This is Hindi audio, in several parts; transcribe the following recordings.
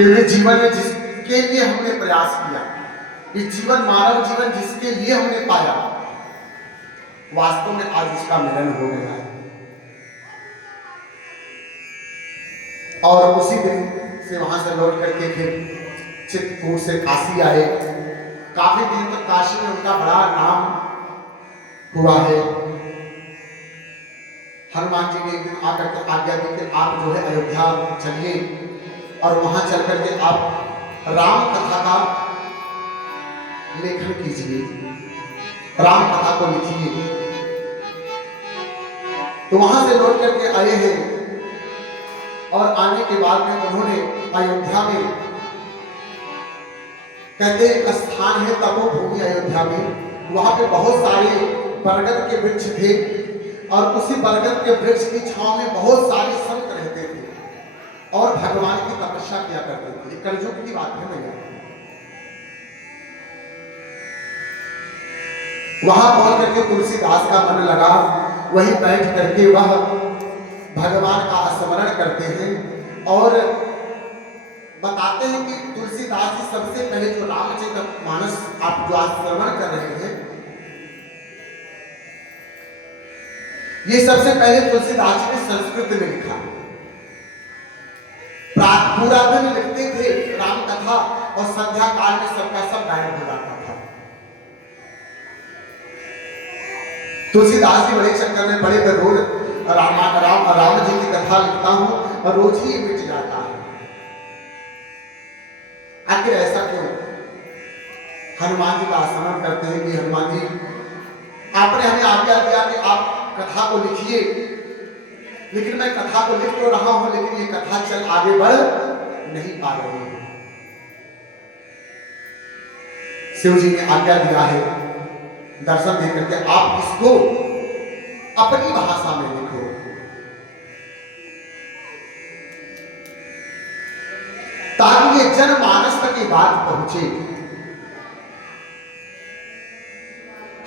क्योंकि जीवन में जिसके लिए हमने प्रयास किया, इस जीवन मानव जीवन जिसके लिए हमने पाया, वास्तव में आज उसका मिलन हो गया है। और उसी दिन से वहां से लौट करके फिर चित्रकूट से काशी आए। काफी दिन तक काशी में उनका बड़ा नाम हुआ है। हनुमान जी ने एक दिन आकर के आज्ञा दी कि आप जो है अयोध्या चलिए और वहां चल करके आप राम कथा का लेखन कीजिए, राम कथा को लिखिए। तो वहां से लौट करके आए हैं और आने के बाद में उन्होंने अयोध्या में, कहते एक स्थान है तपोभूमि अयोध्या में, वहां पे बहुत सारे बरगद के वृक्ष थे और उसी बरगद के वृक्ष की छांव में बहुत सारे संत रहते थे और भगवान की तपस्या किया करते थे। कलयुग की बात है भैया। वहां पहुंच करके तुलसीदास का मन लगा, वहीं बैठ करके वह भगवान का स्मरण करते हैं और बताते हैं कि तुलसीदास जी सबसे पहले जो रामचरितमानस आप जो आज श्रवण कर रहे हैं, ये सबसे पहले तुलसीदास जी ने संस्कृत में लिखा। पूरा दिन लिखते थे राम कथा और संध्या काल में सबका सब गायब हो जाता था। तुलसीदास जी बड़े चक्कर में बड़े, रोज राम जी की कथा लिखता हूं और रोज ही मिट जाता है। आखिर ऐसा क्यों? हनुमान जी का स्मरण करते हैं कि हनुमान जी आपने हमें आज्ञा दिया कि आप कथा को लिखिए, लेकिन मैं कथा को लिख तो रहा हूं लेकिन ये कथा चल आगे बढ़ नहीं पा रही है। शिव जी ने आज्ञा दिया है दर्शन देकर के आप इसको अपनी भाषा में लिखो। ताकि ये जनमानस तक की बात पहुंचे।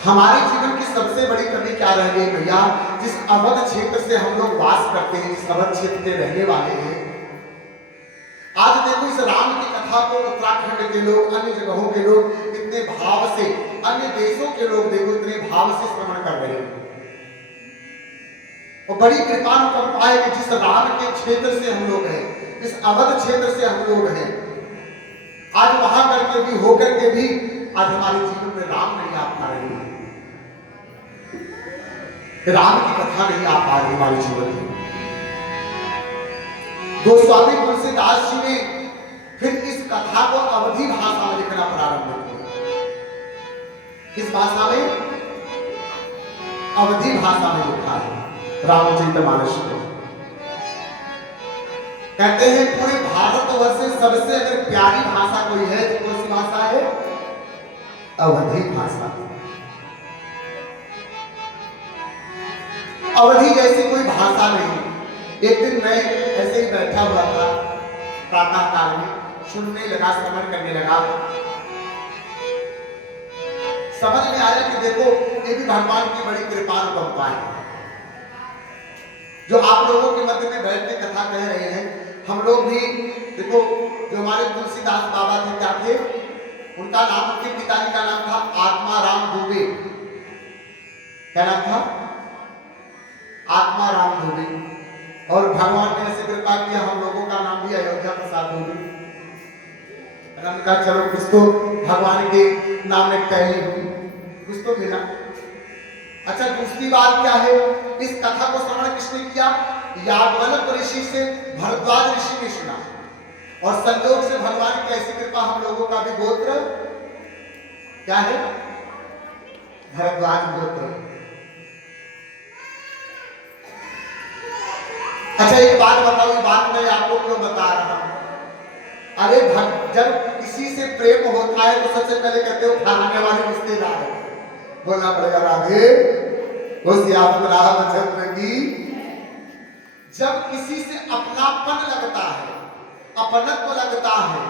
हमारे जीवन की सबसे बड़ी कमी क्या रह गई भैया? जिस अवध क्षेत्र से हम लोग वास करते हैं, जिस अवध क्षेत्र के रहने वाले हैं, आज देखो इस राम की कथा को उत्तराखंड के लोग, अन्य जगहों के लोग इतने भाव से, अन्य देशों के लोग देखो इतने भाव से श्रवण कर रहे हैं। और बड़ी कृपा अनुकंपा है कि जिस राम के क्षेत्र से हम लोग हैं, इस अवध क्षेत्र से हम लोग हैं, आज वहां करके भी होकर के भी आज हमारे जीवन में राम नहीं आ पा रही है, राम की कथा नहीं आ पा रही हमारे जीवन में। गोस्वामी तुलसीदास जी ने फिर इस कथा को अवधी भाषा में लिखना प्रारंभ किया। किस भाषा में? अवधी भाषा में लिखा है रामचरितमानस को। कहते हैं पूरे भारतवर्ष से सबसे अगर प्यारी भाषा कोई है तो कौन सी भाषा है? अवधी भाषा। अवधी जैसी कोई भाषा नहीं। एक दिन मैं ऐसे ही बैठा हुआ था प्रातः काल में, सुनने लगा, श्रवण करने लगा। समझ में आया कि देखो ये भी भगवान की बड़ी कृपा अनुकंपा है। जो आप लोगों के मध्य में बैठ के कथा कह रहे हैं, हम लोग भी देखो, जो हमारे तुलसीदास बाबा थे, क्या थे उनका नाम, उनके पिताजी का नाम था आत्माराम दुबे। क्या नाम था? आत्माराम दुबे। और भगवान ने ऐसे कृपा किया हम लोगों का नाम भी अयोध्या प्रसाद दुबे। चलो कुछ तो भगवान के नाम में टहली हुई, कुछ तो मिला। अच्छा, दूसरी बात क्या है? इस कथा को श्रवण किसने किया? याज्ञवल्क्य ऋषि से भरद्वाज ऋषि ने सुना और संयोग से भगवान की ऐसी कृपा, हम लोगों का भी गोत्र क्या है? भरद्वाज गोत्र। अच्छा, एक बात बताओ, ये बात मैं आपको क्यों बता रहा हूं? अरे जब किसी से प्रेम होता है तो सबसे पहले कहते हो फलाने वाले रिश्तेदार है, बोलना पड़ेगा राधे रामचंद्र की। जब किसी से अपनापन लगता है, अपनत्व लगता है,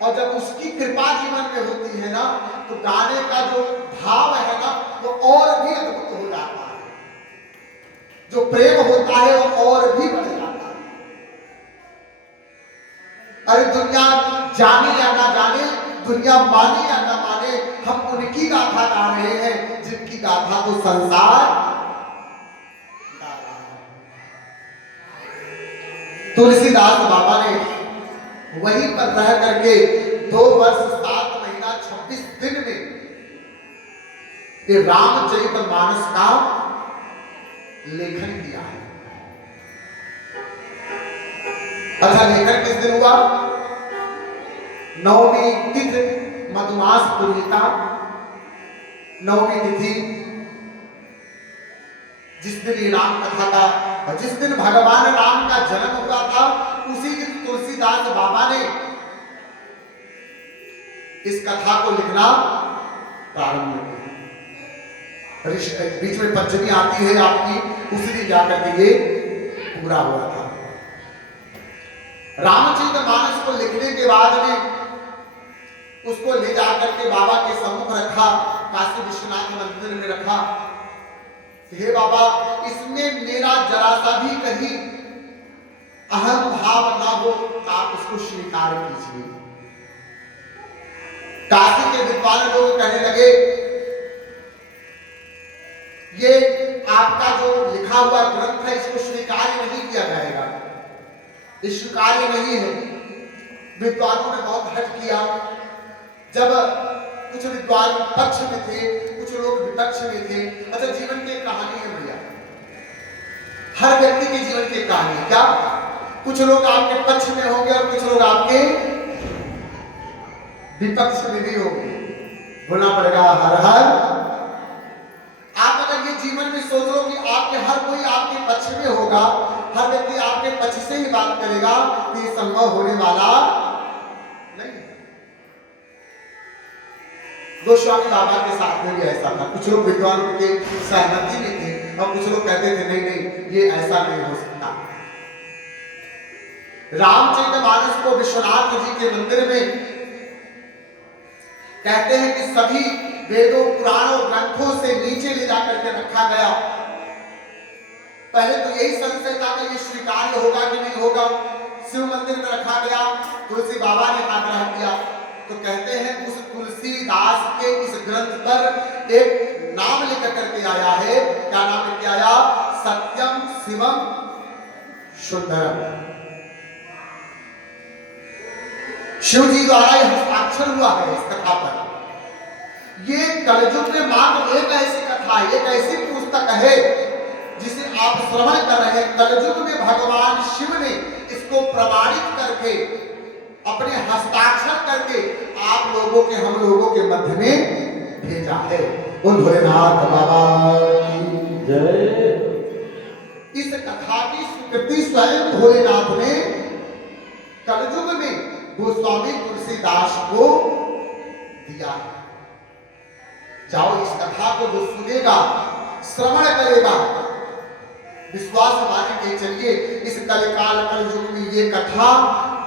और जब उसकी कृपा जीवन में होती है ना, तो गाने का जो भाव है ना वो और भी अद्भुत हो जाता है। जो प्रेम होता है वो और भी बढ़ जाता है। अरे दुनिया जाने या ना जाने, दुनिया माने या ना माने, हम उनकी गाथा गा रहे हैं जिनकी गाथा को संसार गा रहा है। तुलसीदास बाबा ने वहीं पर रह करके 2 वर्ष 7 महीना 26 दिन में ये रामचरितमानस का लेखन किया है। अच्छा, लेखन किस दिन हुआ? 9वीं तिथि मधुमास पूर्णिका, 9वीं तिथि, जिस दिन ये राम कथा का और जिस दिन भगवान राम का जन्म हुआ था, उसी दिन तुलसीदास बाबा ने इस कथा को लिखना प्रारंभ किया। बीच में पंचमी आती है आपकी, उसी दिन जाकर के ये पूरा हुआ था। रामचरितमानस को लिखने के बाद में उसको ले जाकर के बाबा के सम्मुख रखा, काशी विश्वनाथ मंदिर में रखा। हे बाबा, इसमें मेरा जरा सा भी कहीं अहम भाव ना हो, आप इसको स्वीकार कीजिए। काशी के विद्वान लोग कहने लगे, ये आपका जो लिखा हुआ ग्रंथ है इसको स्वीकार नहीं किया जाएगा, ये स्वीकार्य नहीं है। विद्वानों ने बहुत हट किया। जब कुछ विद्वान पक्ष में थे, कुछ लोग विपक्ष में थे। अच्छा, जीवन की कहानी है भैया, हर व्यक्ति के जीवन की कहानी है। क्या कुछ लोग आपके पक्ष में होंगे और कुछ लोग आपके विपक्ष में भी होंगे। बोलना पड़ेगा हर हर। आप अगर ये जीवन में सोच लो कि आपके हर कोई आपके पक्ष में होगा, हर व्यक्ति आपके पक्ष से ही बात करेगा, तो ये संभव होने वाला नहीं। गोस्वामी बाबा के साथ में भी ऐसा था। कुछ लोग विद्वान के सहमति में थे और कुछ लोग कहते थे नहीं नहीं, ये ऐसा नहीं हो सकता। रामचरितमानस को विश्वनाथ जी के मंदिर में कहते हैं कि सभी वेदों, पुराणों, ग्रंथों से नीचे ले जाकर के रखा गया। पहले तो यही संशय था कि ये स्वीकार्य होगा कि नहीं होगा। शिव मंदिर में रखा गया, तुलसी बाबा ने आग्रह किया, तो कहते हैं उस तुलसीदास के इस ग्रंथ पर एक नाम लिख करके आया है। क्या नाम लिख के आया? सत्यम शिवम सुंदरम। शिव जी द्वारा यह हस्ताक्षर हुआ है इस कथा पर। ये कलयुग में मात्र एक ऐसी कथा है, एक ऐसी पुस्तक है जिसे आप श्रवण कर रहे हैं। कलयुग में भगवान शिव ने इसको प्रमाणित करके, अपने हस्ताक्षर करके आप लोगों के, हम लोगों के मध्य में भेजा है। बोल भोलेनाथ बाबा की जय। इस कथा की स्वीकृति स्वयं भोलेनाथ ने कलयुग में गोस्वामी तुलसीदास को दिया। जाओ, इस कथा को जो सुनेगा, श्रवण करेगा, विश्वास मान के चलिए, इस कलिकाल कलयुग में ये कथा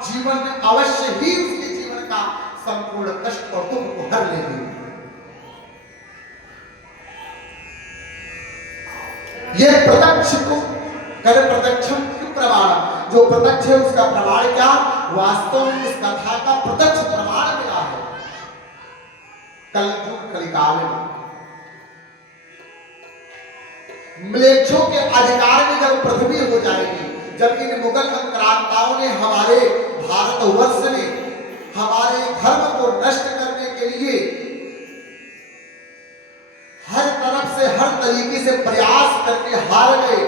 जीवन में अवश्य ही उसके जीवन का संपूर्ण कष्ट और दुख को हर लेगी। ये प्रत्यक्ष को कर प्रत्यक्षम प्रमाण, जो प्रत्यक्ष है उसका प्रमाण क्या? वास्तव में इस कथा का प्रत्यक्ष प्रमाण मिला है कलयुग कलिकाल में। म्लेच्छों के अधिकार में जब पृथ्वी हो जाएगी, जब इन मुगल आक्रांताओं ने हमारे भारतवर्ष में हमारे धर्म को नष्ट करने के लिए हर तरफ से, हर तरीके से प्रयास करके हार गए,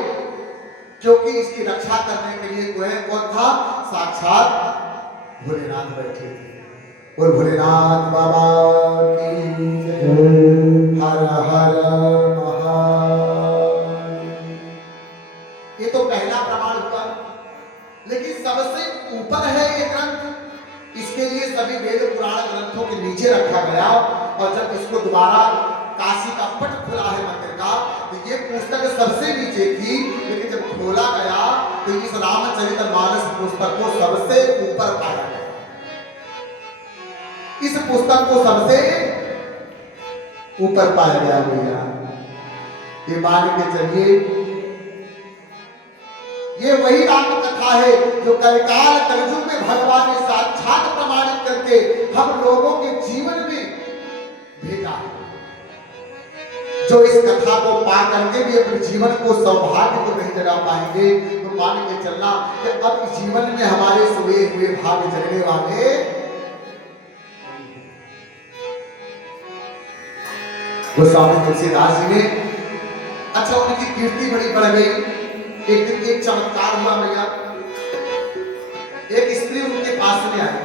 क्योंकि इसकी रक्षा करने के लिए कौन था? साक्षात भोलेनाथ बैठे थे। और भोलेनाथ बाबा की जय। हर हर महादेव। ये तो पहला प्रमाण हुआ, लेकिन सबसे ऊपर है ये ग्रंथ। इसके लिए सभी वेद पुराण ग्रंथों के नीचे रखा गया, और जब इसको दोबारा काशी का पट खुला है मंदिर का, तो ये पुस्तक सबसे नीचे थी, लेकिन जब खोला गया तो इस रामचरितमानस पुस्तक को सबसे ऊपर पाया गया। इस पुस्तक को सबसे ऊपर पाया गया भैया। ये मान के चलिए, ये वही राम कथा है जो कलिकाल कलयुग में भगवान ने सारी जो इस कथा को पा करके भी अपने जीवन को सौभाग्य को नहीं जगा पाएंगे, तो मान के चलना कि अब इस जीवन में हमारे सोए हुए भाग्य जगने वाले। गोस्वामी तुलसीदास जी ने, अच्छा उनकी कीर्ति बड़ी बढ़ गई। एक दिन एक चमत्कार हुआ भैया, एक स्त्री उनके पास में आई।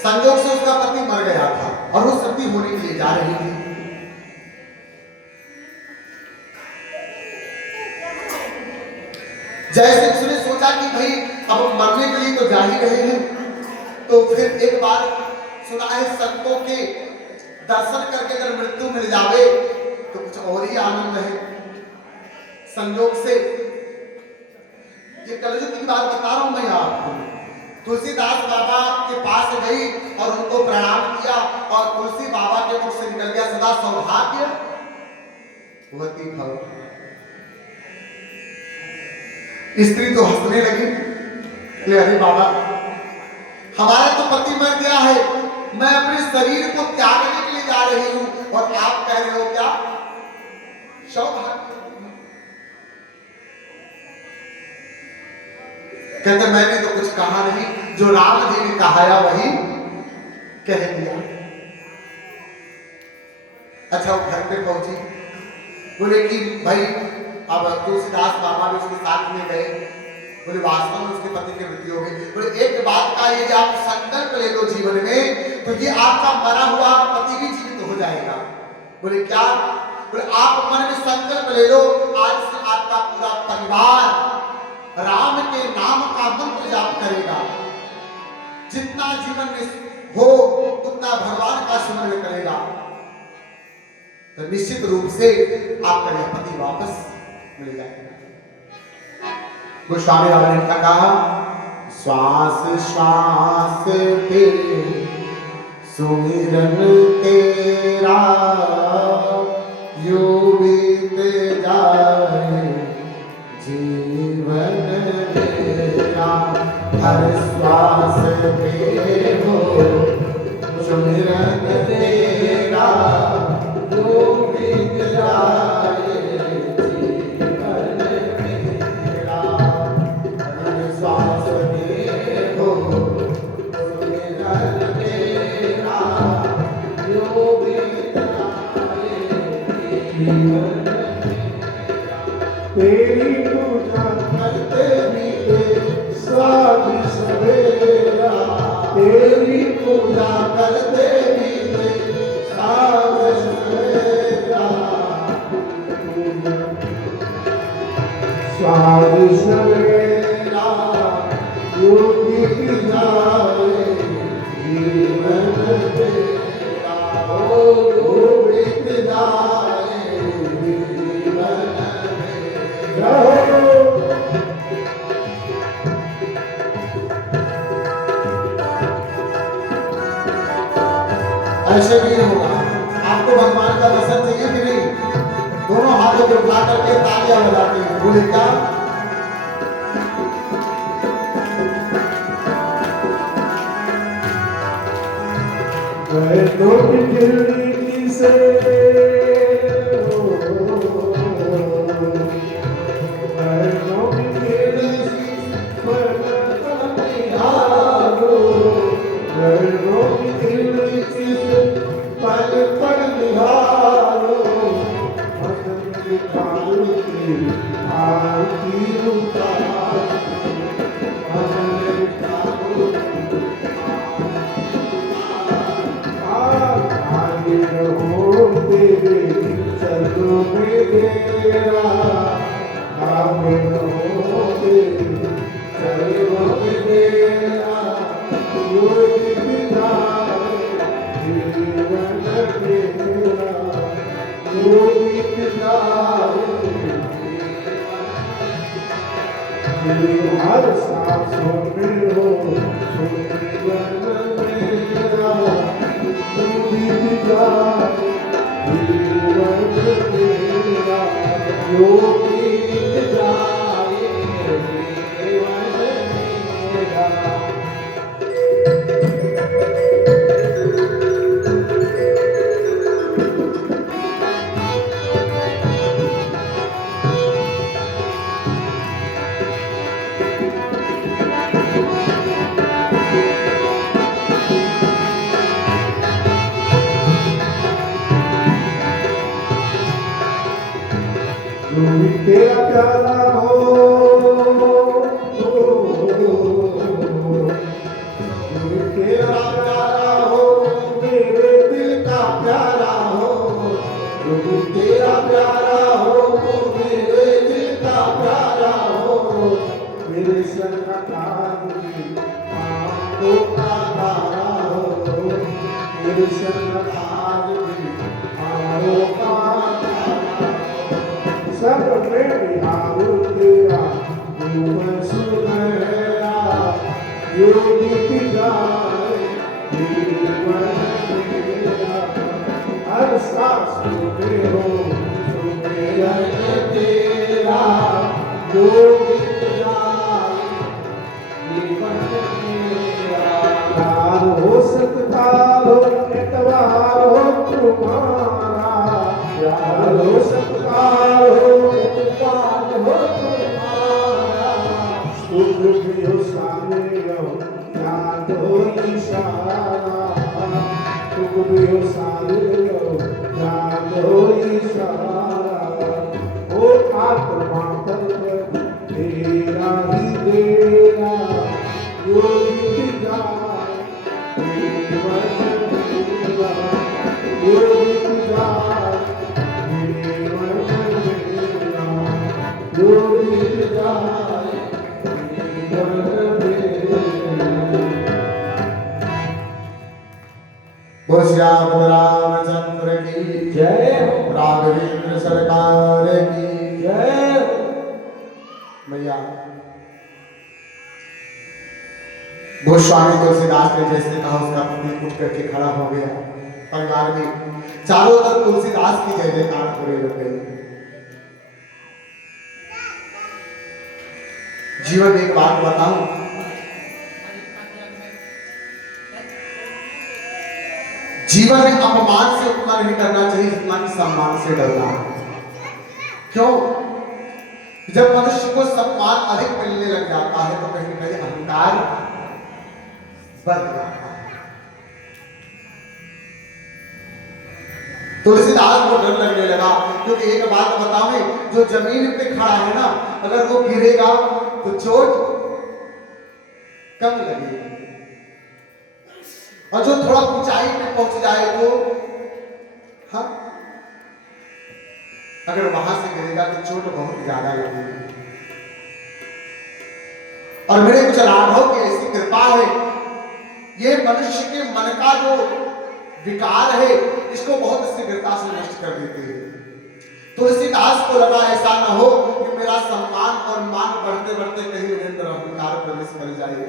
संयोग से उसका पति मर गया था और वो सती होने के लिए जा रही थी। जैसे उसने सोचा कि भाई अब मरने के लिए तो जा ही रहे हैं, तो फिर एक बार सुना है संतों के दर्शन करके अगर मृत्यु मिल जावे तो कुछ और ही आनंद है। संयोग से ये कलयुग की बात बता रहा हूं मैं आपको। तुलसीदास बाबा के पास गई और उनको प्रणाम किया और तुलसी बाबा के मुख से निकल गया, सदा सौभाग्य वती भव। स्त्री तो हंसने लगी, अरे बाबा हमारा तो पति मर गया है, मैं अपने शरीर को त्यागने के लिए जा रही हूं और आप कह रहे हो क्या सौभाग्य। कहते मैंने तो कुछ कहा नहीं, जो राम जी ने कहाया वही कह दिया। अच्छा वो घर पे पहुंची, बोले कि भाई अब तुलसीदास बाबा भी उसके साथ में गए। बोले वास्तव में उसके पति की मृत्यु हो गई। बोले एक बात का ये आप संकल्प ले लो जीवन में, तो ये आपका मरा हुआ पति भी जीवित हो जाएगा। बोले क्या? बोले आप मन में संकल्प ले लो, आज से आपका पूरा परिवार राम के नाम का मंत्र जाप करेगा। जितना जीवन में हो उतना भगवान का स्मरण करेगा, तो निश्चित रूप से आपका यह पति वापस मिल जाएगा। गोस्वामी बाबा ने क्या कहा? श्वास श्वास पे सुमिरन तेरा यूं बीत जाए जीवन मेरा, हर श्वास पे हो सुमिरन तेरा यूं बीत जाए जीवन मेरा, हर श्वास पे हो सुमिरन तेरा यूं बीत जाए जीवन। तेरी पूजा करते बीते साँझ सवेरा, तेरी पूजा करते बीते साँझ सवेरा, साँझ सवेरा यूं बीत जाए जीवन तेरा, यूं बीत जाए जीवन। ऐसे भी होगा। आपको भगवान का दर्शन चाहिए कि नहीं? दोनों हाथों को उठा करके तालियां बजाते हैं। बोले क्या? सब में बिहार तेरा रूप सुनहरा योगी जाए जीवन मेरा हर सांस में हो तेरा योगी जाए जीवन मेरा काल हो सत्कार हो इतवार हो तुम्हारा काल हो सत्कार हो इतवार हो तुम्हारा सुख भी हो सामने रहो याद हो इशारा सुख भी हो सामने रहो याद हो इशारा ओ आत्मा पर तेरा ही तेरा योगी जाए जीवन मेरा योगी जाए जीवन मेरा योगी जाए जीवन मेरा बोल श्याम रामचंद्र की जय राघवेंद्र सरकार की जय भैया गोस्वामी तुलसीदास ने जैसे कहा उसका पति उठ करके खड़ा हो गया। परिवार में चारों तरफ तुलसीदास की जय जयकार होने लग गई। जीवन में एक बात बताऊं, जीवन में अपमान से उतना नहीं करना चाहिए जितना कि सम्मान से डरना है। क्यों? जब मनुष्य को सम्मान अधिक मिलने लग जाता है तो कहीं ना कहीं अहंकार बढ़ जाता है। तुलसीदास को डर लगने लगा क्योंकि एक बात बताऊं, जो जमीन पे खड़ा है ना, अगर वो गिरेगा तो चोट कम लगेगी और जो थोड़ा ऊंचाई पे पहुंच जाए तो हाँ, अगर वहां से गिरेगा तो चोट बहुत ज्यादा लगेगी। और मेरे कुछ राघव की ऐसी कृपा है, ये मनुष्य के मन का जो विकार है इसको बहुत शीघ्रता से नष्ट कर देते हैं। तुलसीदास को लगा ऐसा न हो कि मेरा सम्मान और मान बढ़ते बढ़ते कहीं मेरे अंदर अहंकार प्रवेश कर जाएगा।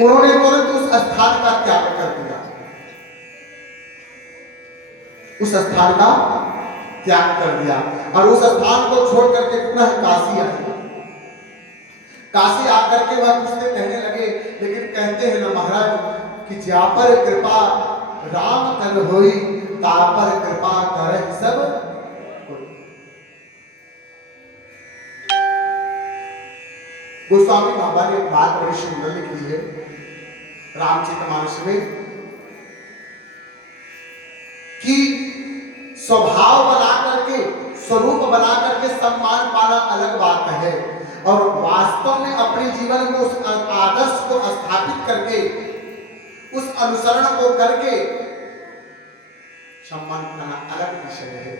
उन्होंने तुरंत उस स्थान का त्याग कर दिया, उस स्थान का त्याग कर दिया और उस स्थान को छोड़ करके पुनः काशी आए। काशी आकर के वह कुछ देर कहने लगे, लेकिन कहते हैं ना महाराज कि जा पर कृपा राम कर होई ता पर कृपा कर सब कोई। गोस्वामी बाबा ने एक बात बड़ी सुंदर लिखी है रामचरितमानस में कि स्वभाव बना करके, स्वरूप बना करके सम्मान पाना अलग बात है और वास्तव में अपने जीवन में उस आदर्श को स्थापित करके, उस अनुसरण को करके सम्मान पाना अलग विषय है।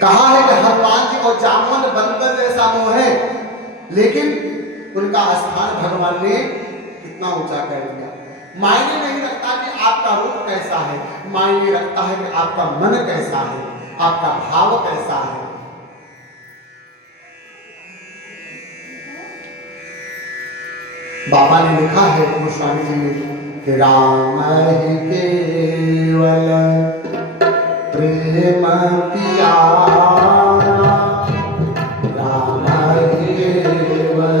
कहा है कि हनुमान जी और जामुन बंदर जैसा मोह है, लेकिन उनका स्थान भगवान ने कितना ऊंचा कर दिया। मायने नहीं रखता कि आपका रूप कैसा है, मायने रखता है कि आपका मन कैसा है, आपका भाव कैसा है। बाबा ने लिखा है गोस्वामी जी ने कि राम ही केवल प्रेम प्यारा, राम ही केवल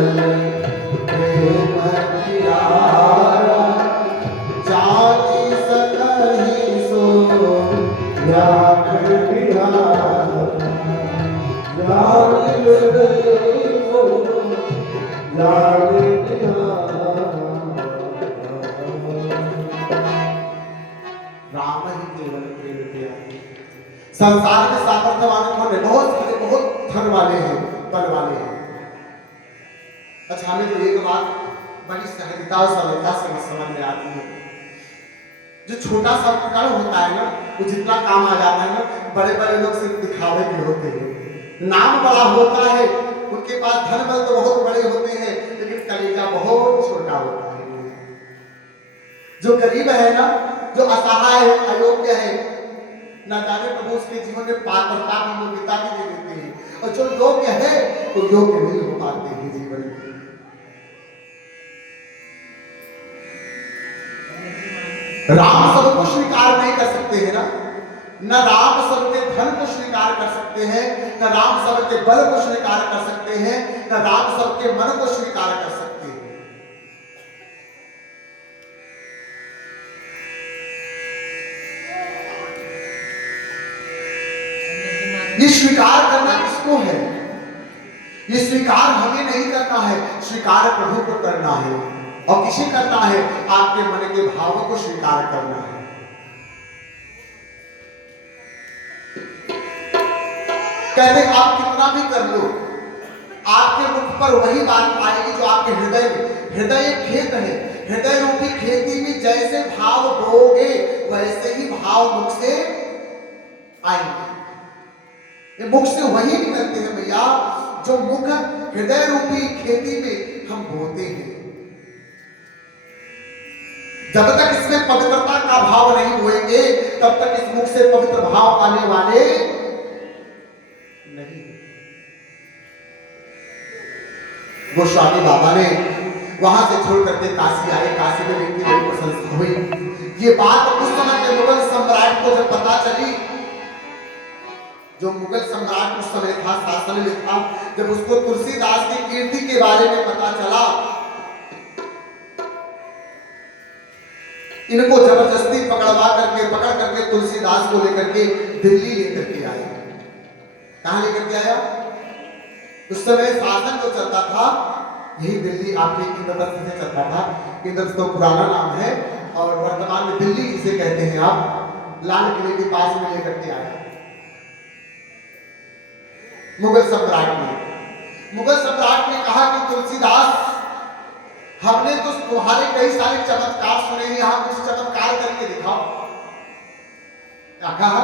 प्रेम प्यारा, जाति सकहि सो ज्ञान बिहार ज्ञान राम ही केवल प्रेम प्यारा। संसार में सामर्थ्यवान कौन है? बहुत सारे, बहुत धन वाले हैं, बल वाले हैं। अच्छा, हमें तो एक बात बड़ी सहजता और सरलता से समझ में आती है। जो छोटा सा कण होता है ना, वो जितना काम आ जाता है ना, बड़े बड़े लोग सिर्फ दिखावे के होते हैं, नाम बड़ा होता है, उनके पास धन बल तो बहुत बड़े होते हैं, लेकिन कलेजा बहुत छोटा होता है। जो गरीब है ना, जो असहाय है, अयोग्य है, ना जाने प्रभु उसके जीवन में पात्रता की योग्यता भी दे देते हैं, और जो योग्य है वो योग्य नहीं हो पाते हैं जीवन में। राम सबको स्वीकार नहीं कर सकते हैं ना, न राम सबके धन को स्वीकार कर सकते हैं, न राम सबके बल को स्वीकार कर सकते हैं, न राम सबके मन को स्वीकार कर सकते हैं। ये स्वीकार करना किसको है? ये स्वीकार हमें नहीं करना है, स्वीकार प्रभु को करना है। और किसे करना है? आपके मन के भावों को स्वीकार करना है। कहते आप कितना भी कर लो, आपके मुख पर वही बात आएगी जो आपके हृदय में। हृदय एक खेत है, हृदय रूपी खेती में जैसे भाव बोओगे वैसे ही भाव मुख से आएंगे। ये मुख से वही निकलते हैं भैया जो मुख हृदय रूपी खेती में हम बोते हैं। जब तक इसमें पवित्रता का भाव नहीं बोएंगे तब तक इस मुख से पवित्र भाव आने वाले नहीं। गोस्वामी बाबा ने वहां से छोड़ करके काशी आए, काशी में इनकी बड़ी प्रशंसा हुई। ये बात उस समय के मुगल सम्राट को जब पता चली, जो मुगल सम्राट उस समय था, शासन में था, जब उसको तुलसीदास की कीर्ति के बारे में पता चला, इनको जबरदस्ती पकड़ करके तुलसीदास को लेकर के दिल्ली लेकर के आए। कहां लेकर के आया? उस समय शासन जो चलता था यही दिल्ली, आपके इंद्रप्रस्थ से चलता था। इंद्रप्रस्थ तो पुराना नाम है और वर्तमान में दिल्ली जिसे कहते हैं आप, लाल किले के पास में लेकर के आया मुगल सम्राट ने कहा कि तुलसीदास, हमने तो तुम्हारे कई सारे चमत्कार सुने हैं, यहां कुछ चमत्कार करके दिखाओ। क्या कहा?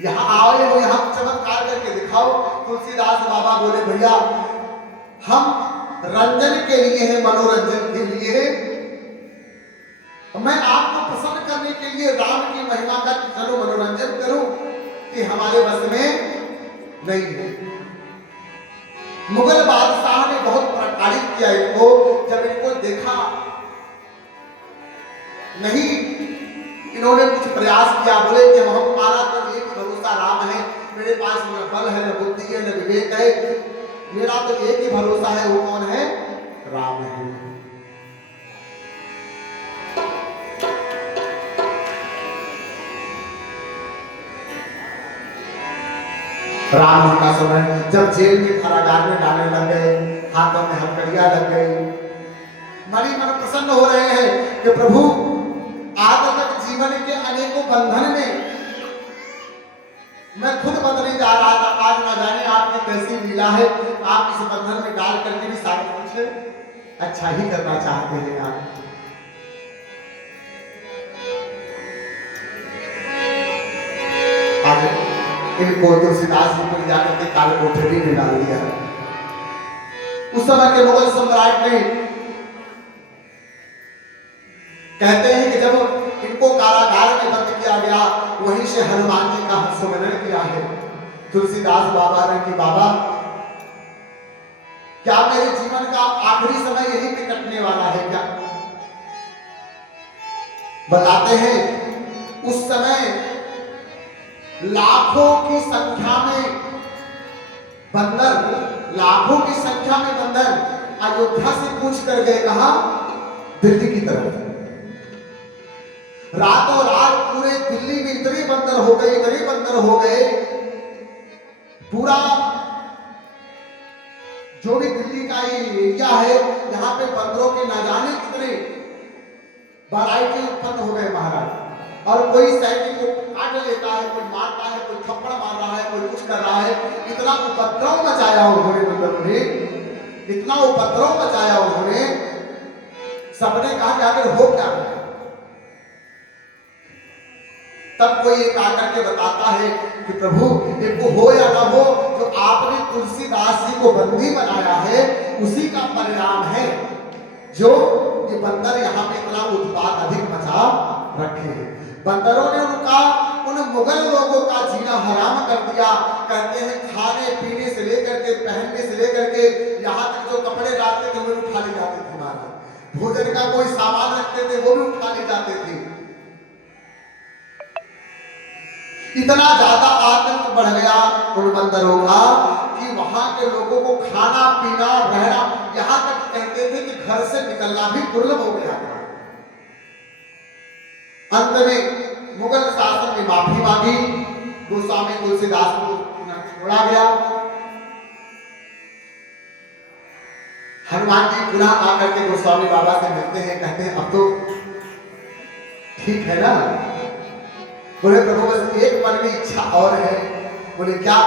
यहां आओ, यहां चमत्कार करके दिखाओ। तुलसीदास बाबा बोले भैया हम रंजन के लिए हैं, मनोरंजन के लिए है, मैं आपको प्रसन्न करने के लिए राम की महिमा का चलो मनोरंजन करूं, कि हमारे बस में नहीं है। मुगल बादशाह ने बहुत प्रताड़ित किया इनको। जब इनको देखा नहीं, इन्होंने कुछ प्रयास किया, बोले कि हमारा तो एक भरोसा राम है, मेरे पास न बल है, न बुद्धि है, न विवेक है, मेरा तो एक ही भरोसा है, वो कौन है? राम है। राम जी का समय जब जेल में कारागार में डालने लग गए, हाथों में हथकड़ियां लग गई, मन ही मन प्रसन्न हो रहे हैं कि प्रभु आज तक जीवन के अनेकों बंधन में मैं खुद बदलने जा रहा था, आज न जाने आपकी कैसी लीला है, आप इस बंधन में डाल करके भी सारा कुछ अच्छा ही करना चाहते हैं आप। आज इनको तुलसीदास जी को जाकर के काल कोठरी में डाल दिया। उस समय के मुगल सम्राट ने, कहते हैं कि जब इनको कारागार में बंद किया गया, वहीं से हनुमान जी का सुमिरन किया है तुलसीदास बाबा ने कि बाबा क्या मेरे जीवन का आखिरी समय यही पे कटने वाला है क्या? बताते हैं उस समय लाखों की संख्या में बंदर, लाखों की संख्या में बंदर अयोध्या से कूच कर गए, कहा? दिल्ली की तरफ। रातों रात पूरे दिल्ली में इतने बंदर हो गए, इतने बंदर हो गए, पूरा जो भी दिल्ली का ये एरिया है, यहाँ पे बंदरों के न जाने कितने वैरायटी उत्पन्न हो गए महाराज। और कोई सैनिक को काट लेता है, कोई मारता है, कोई थप्पड़ मार रहा है, कोई कुछ कर रहा है। इतना उपद्रव मचाया उन्होंने, मतलब ने इतना उपद्रव मचाया उन्होंने, सबने कहा कि आखिर हो क्या? तब कोई एक आकर के बताता है कि प्रभु ये वो हो या ना हो, जो आपने तुलसीदास जी को बंदी बनाया है उसी का परिणाम है जो ये बंदर यहाँ पे इतना उत्पात अधिक मचा रखे हैं। बंदरों ने उन मुगल लोगों का जीना हराम कर दिया। कहते हैं खाने पीने से लेकर के, पहनने से लेकर के, यहाँ तक जो कपड़े डालते थे वो भी उठा ले जाते थे महाराज। भोजन का कोई सामान रखते थे वो भी उठा ले जाते थे। इतना ज्यादा आतंक बढ़ गया उन बंदरों का कि वहां के लोगों को खाना पीना रहना, यहाँ तक कहते थे कि घर से निकलना भी दुर्लभ हो गया था। अंत में मुगल शासन ने माफी मांगी, गोस्वामी तुलसीदास को छोड़ा गया। हनुमान जी पुनः आकर के गोस्वामी बाबा से मिलते हैं, कहते हैं अब तो ठीक है ना। बोले प्रभु बस एक मन में इच्छा और है। बोले क्या?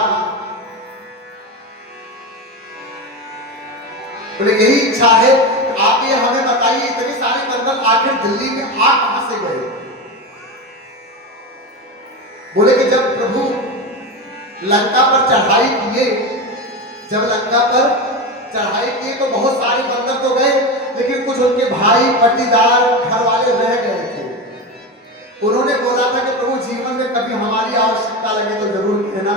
बोले यही इच्छा है, आप ये हमें बताइए इतने सारे बंदर आखिर दिल्ली में आ कहां से गए? बोले कि जब प्रभु लंका पर चढ़ाई किए, जब लंका पर चढ़ाई किए तो बहुत सारे बंदर तो गए, लेकिन कुछ उनके भाई पट्टीदार घर वाले रह गए थे। उन्होंने बोला था कि प्रभु जीवन में कभी हमारी आवश्यकता लगे तो जरूर कहना।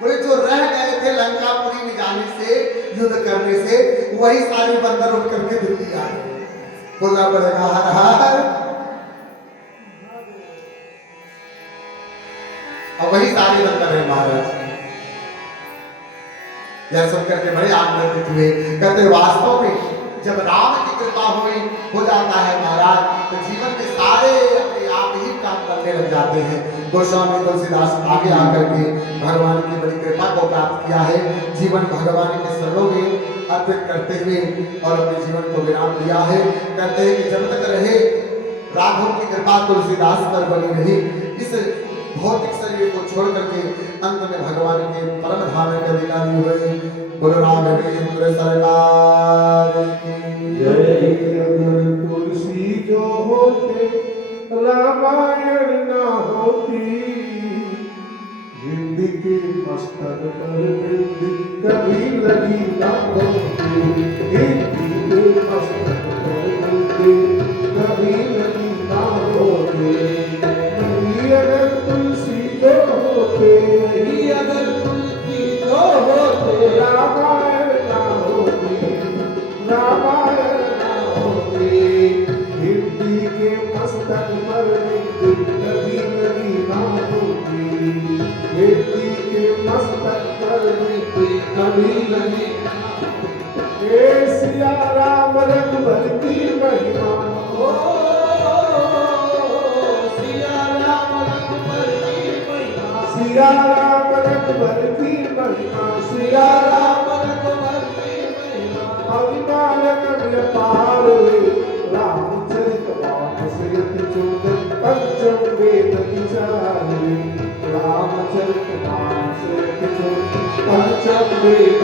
बोले जो रह गए थे लंकापुरी में जाने से, युद्ध करने से, वही सारे बंदर उठ करके दिल्ली आए। बोलना पड़ेगा हर हर। और वही सारे बंदर है महाराज। यह सुनकर के बड़े आनंदित हुए। कहते वास्तव में जब राम की कृपा हो जाता है महाराज, तो जीवन में सारे अपने आप ही काम करने लग जाते हैं। गोस्वामी तुलसीदास आगे आकर के भगवान की बड़ी कृपा को प्राप्त किया है। जीवन भगवान के शरणों में अर्पित करते हुए और अपने जीवन को विराम दिया है। कहते हैं कि जब तक रहे राघव की कृपा तुलसीदास पर बनी रही, इस भौतिक शरीर को छोड़ करके अंत में भगवान के परम धाम के अधिकारी हुए। गुरु राघवेंद्र सरकार की जय। अगर तुलसी जो होते रामायण ना होती, हिंदी के मस्तक पर बिंदी कभी लगी ना होती। हिंदी के मस्तक पर बिंदी कभी लगी ना होती। अगर तुलसी जो होते, अगर तुलसी जो होते रामायण ना होती, रामायण ना होती। हिंदी के मस्तक पर बिंदी कभी लगी ना होती। हिंदी के मस्तक पर बिंदी कभी लगी ना होती। हे सिया राम रघुबर की महिमा, सिया राम रघुबर की महिमा, सिया राम रघुबर की महिमा। अभिमानक व्यापार रामचरित मानस यति चोदन पंचम वेद विचारे। रामचरित मानस यति चोदन पंचम वेद